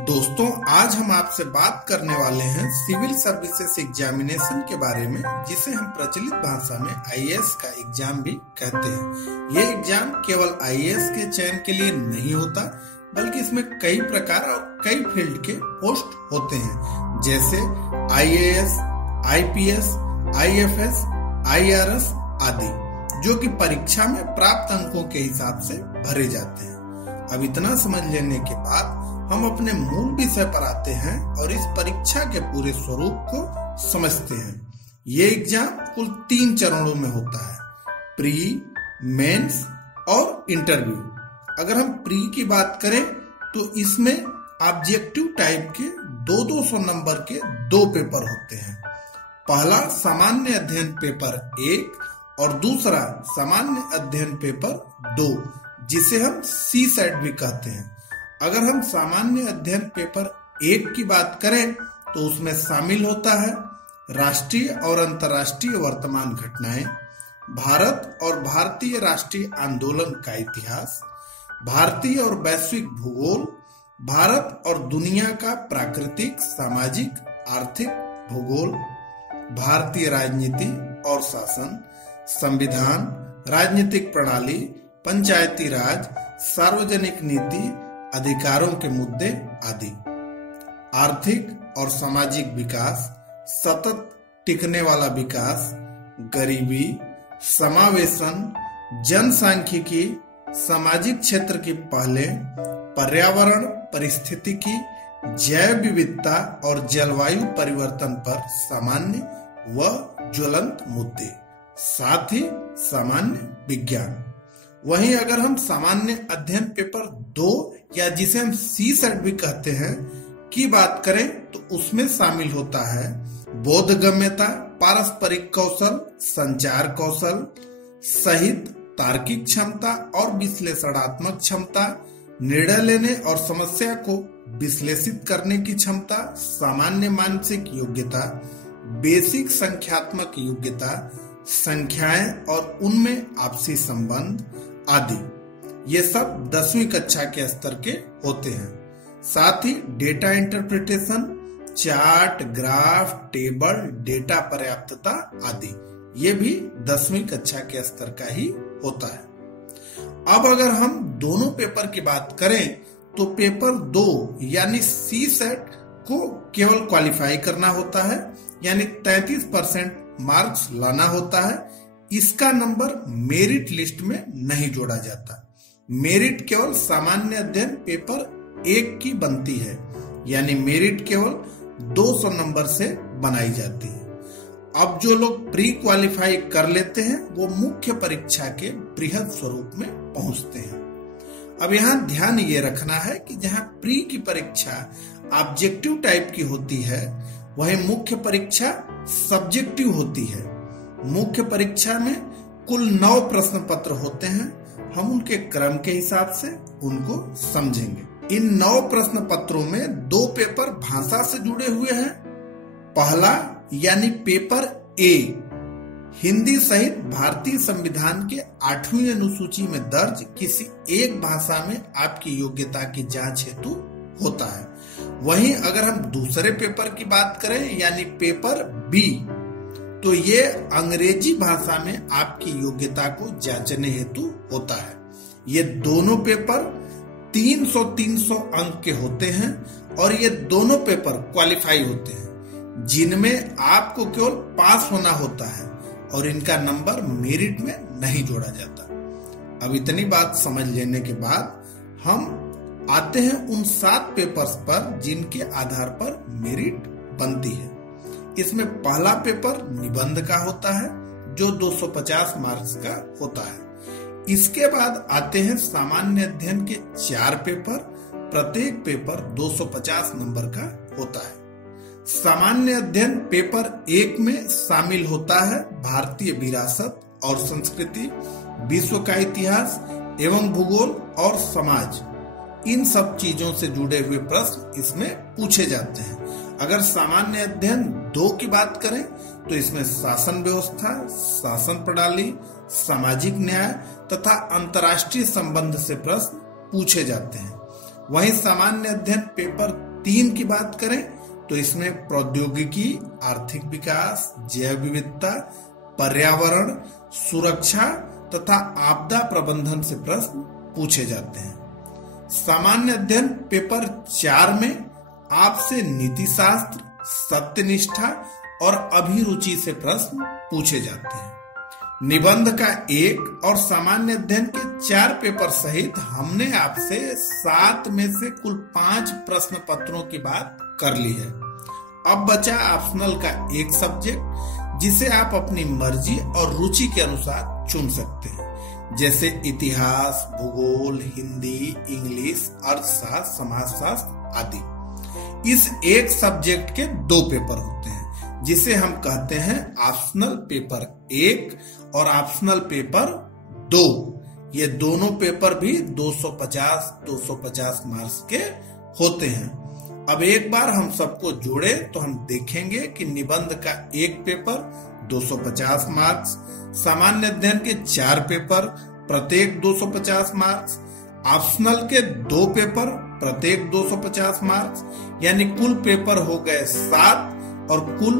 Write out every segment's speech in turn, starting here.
दोस्तों, आज हम आपसे बात करने वाले हैं सिविल सर्विसेज एग्जामिनेशन के बारे में, जिसे हम प्रचलित भाषा में आईएएस का एग्जाम भी कहते हैं। ये एग्जाम केवल आईएएस के चयन के लिए नहीं होता, बल्कि इसमें कई प्रकार और कई फील्ड के पोस्ट होते हैं, जैसे आईएएस, आईपीएस, आईएफएस, आईआरएस आदि, जो कि परीक्षा में प्राप्त अंकों के हिसाब से भरे जाते हैं। अब इतना समझ लेने के बाद हम अपने मूल विषय पर आते हैं और इस परीक्षा के पूरे स्वरूप को समझते हैं। ये एग्जाम कुल 3 चरणों में होता है: प्री, मेंस और इंटरव्यू। अगर हम प्री की बात करें तो इसमें ऑब्जेक्टिव टाइप के 200 नंबर के 2 पेपर होते हैं। पहला सामान्य अध्ययन पेपर 1 और दूसरा सामान्य अध्ययन पेपर 2, जिसे हम सी सेट भी कहते हैं। अगर हम सामान्य अध्ययन पेपर 1 की बात करें तो उसमें शामिल होता है राष्ट्रीय और अंतर्राष्ट्रीय वर्तमान घटनाएं, भारत और भारतीय राष्ट्रीय आंदोलन का इतिहास, भारतीय और वैश्विक भूगोल, भारत और दुनिया का प्राकृतिक, सामाजिक, आर्थिक भूगोल, भारतीय राजनीति और शासन, संविधान, राजनीतिक प्रणाली, पंचायती राज, सार्वजनिक नीति, अधिकारों के मुद्दे आदि, आर्थिक और सामाजिक विकास, सतत टिकने वाला विकास, गरीबी, समावेशन, जनसांख्यिकी, सामाजिक क्षेत्र की पहलें, पर्यावरण परिस्थितिकी, जैव विविधता और जलवायु परिवर्तन पर सामान्य व ज्वलंत मुद्दे, साथ ही सामान्य विज्ञान। वहीं अगर हम सामान्य अध्ययन पेपर 2 या जिसे हम सी सेट भी कहते हैं की बात करें तो उसमें शामिल होता है बोधगम्यता, पारस्परिक कौशल, संचार कौशल सहित तार्किक क्षमता और विश्लेषणात्मक क्षमता, निर्णय लेने और समस्या को विश्लेषित करने की क्षमता, सामान्य मानसिक योग्यता, बेसिक संख्यात्मक योग्यता, संख्याएं और उनमें आपसी संबंध आदि। ये सब 10वीं कक्षा के स्तर के होते हैं। साथ ही data interpretation, chart, graph, table, data पर्याप्तता आदि, ये भी 10वीं कक्षा के स्तर का ही होता है। अब अगर हम दोनों पेपर की बात करें तो पेपर 2 यानी सी सेट को केवल क्वालिफाई करना होता है, यानी 33% मार्क्स लाना होता है। इसका नंबर मेरिट लिस्ट में नहीं जोड़ा जाता। मेरिट केवल सामान्य अध्ययन पेपर 1 की बनती है, यानी मेरिट केवल 200 नंबर से बनाई जाती है। अब जो लोग प्री क्वालिफाई कर लेते हैं वो मुख्य परीक्षा के बृहद स्वरूप में पहुंचते हैं। अब यहाँ ध्यान ये रखना है कि जहाँ प्री की परीक्षा ऑब्जेक्टिव टाइप की होती है, वहीं मुख्य परीक्षा सब्जेक्टिव होती है। मुख्य परीक्षा में कुल 9 प्रश्न पत्र होते हैं। हम उनके क्रम के हिसाब से उनको समझेंगे। इन 9 प्रश्न पत्रों में 2 पेपर भाषा से जुड़े हुए हैं। पहला यानी पेपर ए, हिंदी सहित भारतीय संविधान के 8वीं अनुसूची में दर्ज किसी एक भाषा में आपकी योग्यता की जांच हेतु होता है। वहीं अगर हम दूसरे पेपर की बात करें यानी पेपर बी, तो ये अंग्रेजी भाषा में आपकी योग्यता को जांचने हेतु होता है। ये दोनों पेपर 300-300 अंक के होते हैं और ये दोनों पेपर क्वालिफाई होते हैं, जिनमें आपको केवल पास होना होता है और इनका नंबर मेरिट में नहीं जोड़ा जाता। अब इतनी बात समझ लेने के बाद हम आते हैं उन 7 पेपर्स पर जिनके आधार पर मेरिट बनती है। इसमें पहला पेपर निबंध का होता है जो 250 मार्क्स का होता है। इसके बाद आते हैं सामान्य अध्ययन के 4 पेपर, प्रत्येक पेपर 250 नंबर का होता है। सामान्य अध्ययन पेपर 1 में शामिल होता है भारतीय विरासत और संस्कृति, विश्व का इतिहास एवं भूगोल और समाज। इन सब चीजों से जुड़े हुए प्रश्न इसमें पूछे जाते हैं। अगर सामान्य अध्ययन 2 की बात करें तो इसमें शासन व्यवस्था, शासन प्रणाली, सामाजिक न्याय तथा अंतर्राष्ट्रीय संबंध से प्रश्न पूछे जाते हैं। वहीं सामान्य अध्ययन पेपर 3 की बात करें तो इसमें प्रौद्योगिकी, आर्थिक विकास, जैव विविधता, पर्यावरण, सुरक्षा तथा आपदा प्रबंधन से प्रश्न पूछे जाते हैं। सामान्य अध्ययन पेपर 4 में आपसे नीति शास्त्र, सत्यनिष्ठा और अभिरुचि से प्रश्न पूछे जाते हैं। निबंध का 1 और सामान्य अध्ययन के 4 पेपर सहित हमने आपसे 7 में से कुल 5 प्रश्न पत्रों की बात कर ली है। अब बचा ऑप्शनल का 1 सब्जेक्ट जिसे आप अपनी मर्जी और रुचि के अनुसार चुन सकते हैं, जैसे इतिहास, भूगोल, हिंदी, इंग्लिश, अर्थशास्त्र, समाजशास्त्र आदि। इस 1 सब्जेक्ट के 2 पेपर होते हैं जिसे हम कहते हैं ऑप्शनल पेपर 1 और ऑप्शनल पेपर 2। ये दोनों पेपर भी 250 मार्क्स के होते हैं। अब एक बार हम सबको जोड़े तो हम देखेंगे कि निबंध का 1 पेपर 250 मार्क्स, सामान्य अध्ययन के 4 पेपर प्रत्येक 250 मार्क्स, ऑप्शनल के 2 पेपर प्रत्येक 250 मार्क्स, यानी कुल पेपर हो गए 7 और कुल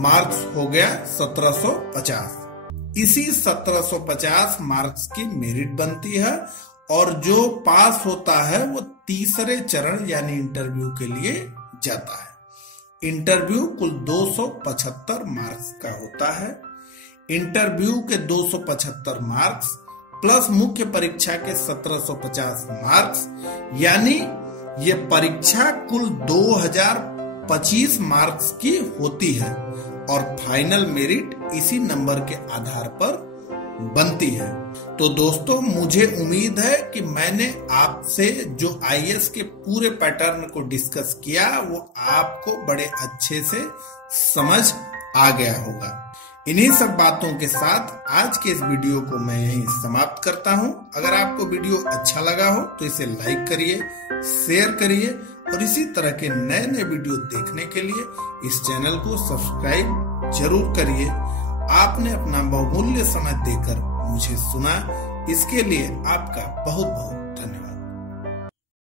मार्क्स हो गया 1750। इसी 1750 मार्क्स की मेरिट बनती है और जो पास होता है वो तीसरे चरण यानी इंटरव्यू के लिए जाता है। इंटरव्यू कुल 275 मार्क्स का होता है। इंटरव्यू के 275 मार्क्स प्लस मुख्य परीक्षा के 1750 मार्क्स, यानी ये परीक्षा कुल 2025 मार्क्स की होती है और फाइनल मेरिट इसी नंबर के आधार पर बनती है। तो दोस्तों, मुझे उम्मीद है कि मैंने आपसे जो आईएएस के पूरे पैटर्न को डिस्कस किया वो आपको बड़े अच्छे से समझ आ गया होगा। इन्हीं सब बातों के साथ आज के इस वीडियो को मैं यहीं समाप्त करता हूं। अगर आपको वीडियो अच्छा लगा हो तो इसे लाइक करिए, शेयर करिए और इसी तरह के नए नए वीडियो देखने के लिए इस चैनल को सब्सक्राइब जरूर करिए। आपने अपना बहुमूल्य समय देकर मुझे सुना, इसके लिए आपका बहुत बहुत धन्यवाद।